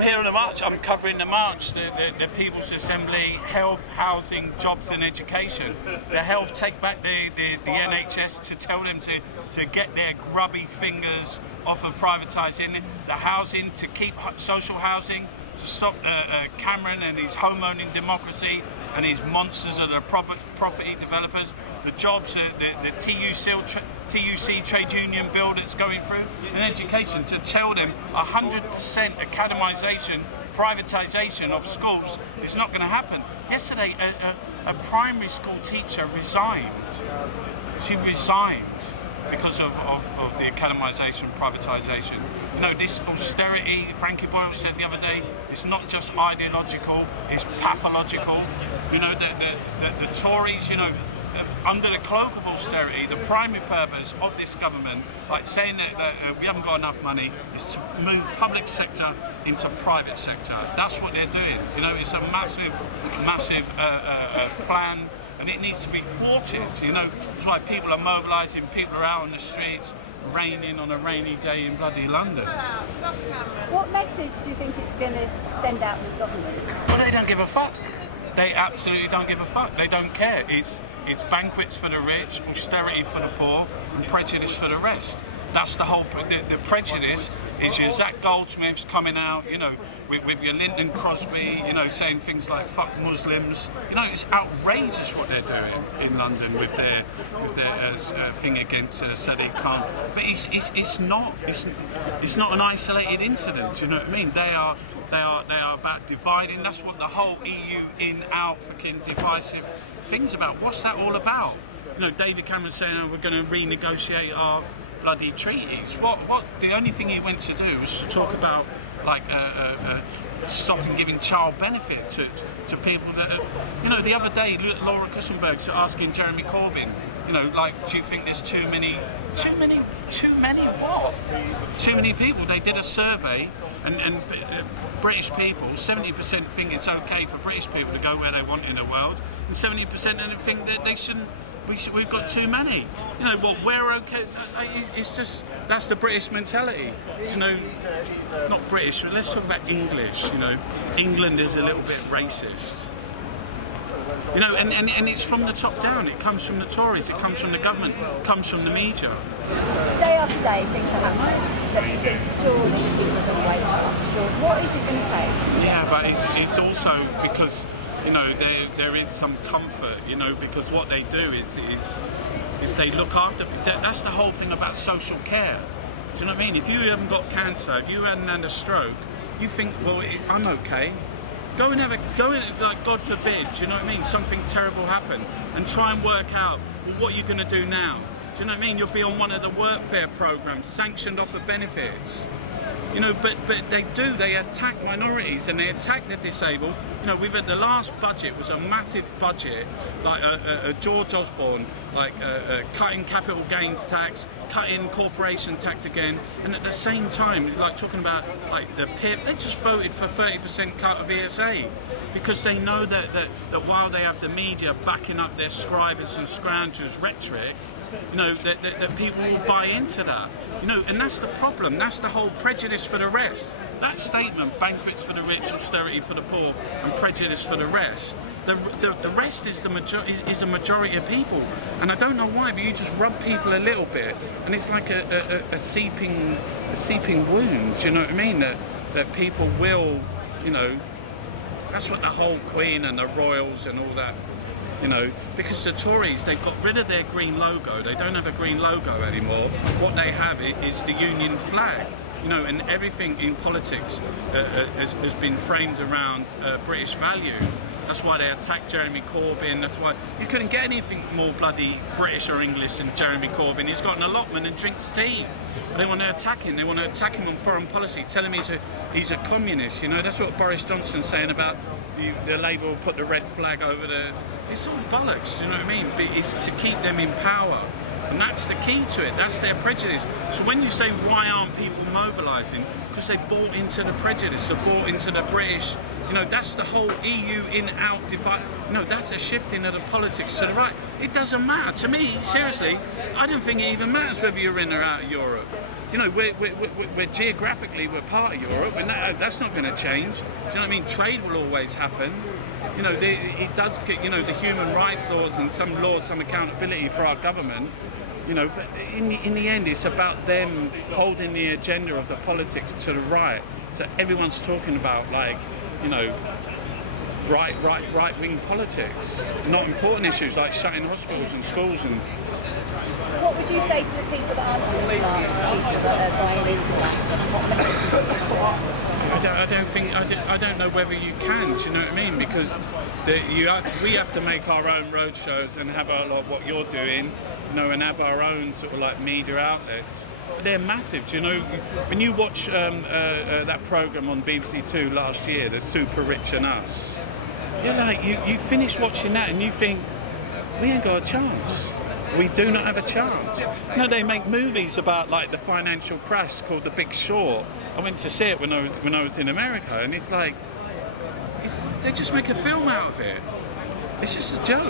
I'm here on the march. I'm covering the march, the People's Assembly, health, housing, jobs and education. The health, take back the NHS, to tell them to get their grubby fingers off of privatising. The housing, to keep social housing, to stop Cameron and his home-owning democracy and his monsters of the property developers. The jobs, the TUC trade union bill that's going through, and education, to tell them 100% academisation, privatisation of schools is not going to happen. Yesterday, a primary school teacher resigned. She resigned because of the academisation, privatisation. You know, this austerity, Frankie Boyle said the other day, it's not just ideological, it's pathological. You know, the Tories, you know, under the cloak of austerity, the primary purpose of this government, like saying that we haven't got enough money, is to move public sector into private sector. That's what they're doing. You know, it's a massive plan, and it needs to be thwarted. You know, that's why people are mobilising, people are out on the streets, raining on a rainy day in bloody London. What message do you think it's going to send out to the government? Well, they don't give a fuck. They absolutely don't give a fuck. They don't care. It's banquets for the rich, austerity for the poor, and prejudice for the rest. That's the whole. The prejudice is your Zach Goldsmiths coming out, you know, with your Lyndon Crosby, you know, saying things like "fuck Muslims." You know, it's outrageous what they're doing in London with their thing against Sadiq Khan. But it's not an isolated incident. You know what I mean? They are about dividing. That's what the whole EU in, out, fucking divisive things about. What's that all about? You know, David Cameron saying, oh, we're going to renegotiate our bloody treaties. What? The only thing he went to do was to talk about like stopping giving child benefit to people that are, you know, the other day Laura Kusenberg's asking Jeremy Corbyn, you know, like, do you think there's too many what? Too many people. They did a survey and British people, 70% think it's okay for British people to go where they want in the world, and 70% of them think that they shouldn't. We've got too many. You know what? We're okay. It's just, that's the British mentality. You know, not British. But let's talk about English. You know, England is a little bit racist. You know, and it's from the top down. It comes from the Tories. It comes from the government. It comes from the media. Day after day, things are happening. That you think, surely people are going to wake up. Sure. What is it going to take? Yeah, but it's also because, you know, there is some comfort, you know, because what they do is they look after. That's the whole thing about social care. Do you know what I mean? If you haven't got cancer, if you hadn't had a stroke, you think, well, I'm okay. Go and like, God forbid, do you know what I mean? Something terrible happened, and try and work out, well, what you're going to do now. Do you know what I mean? You'll be on one of the workfare programs, sanctioned off of benefits. You know, but they attack minorities and they attack the disabled. You know, we've had the last budget was a massive budget, like George Osborne, like cutting capital gains tax, cutting corporation tax again, and at the same time, like talking about like the PIP, they just voted for 30% cut of ESA because they know that while they have the media backing up their scribers and scroungers rhetoric, you know, that people will buy into that. You know, and that's the problem. That's the whole prejudice for the rest. That statement, banquets for the rich, austerity for the poor, and prejudice for the rest. The rest is a majority of people, and I don't know why, but you just rub people a little bit, and it's like a seeping wound. Do you know what I mean? That people will, you know. That's what the whole Queen and the royals and all that. You know, because the Tories, they've got rid of their green logo. They don't have a green logo anymore. What they have is the Union flag. You know, and everything in politics has been framed around British values. That's why they attacked Jeremy Corbyn. That's why you couldn't get anything more bloody British or English than Jeremy Corbyn. He's got an allotment and drinks tea. They want to attack him. They want to attack him on foreign policy, tell him he's a communist. You know, that's what Boris Johnson's saying about the Labour will put the red flag over the. It's all bollocks. Do you know what I mean? It's to keep them in power. And that's the key to it. That's their prejudice. So when you say why aren't people mobilising, because they bought into the prejudice, they bought into the British. You know, that's the whole EU in-out divide. No, that's a shifting of the politics to the right. It doesn't matter. To me, seriously, I don't think it even matters whether you're in or out of Europe. You know, we're geographically, we're part of Europe, and that's not going to change. Do you know what I mean? Trade will always happen. You know, it does get, you know, the human rights laws and some laws, some accountability for our government. You know, but in the end, it's about them holding the agenda of the politics to the right. So everyone's talking about, like, you know, right-wing politics, not important issues like shutting hospitals and schools. And What would you say to the people that aren't on this march, the people that are buying into that? What message would you say? I don't know whether you can. Do you know what I mean? Because we have to make our own roadshows and have a lot of what you're doing, you know, and have our own sort of like media outlets. They're massive. Do you know, when you watch that program on BBC Two last year, The Super Rich and Us, you're like, you finish watching that and you think, we ain't got a chance. We do not have a chance. No, they make movies about like the financial crash called The Big Short. I went to see it when I was in America, and it's like, they just make a film out of it. It's just a joke.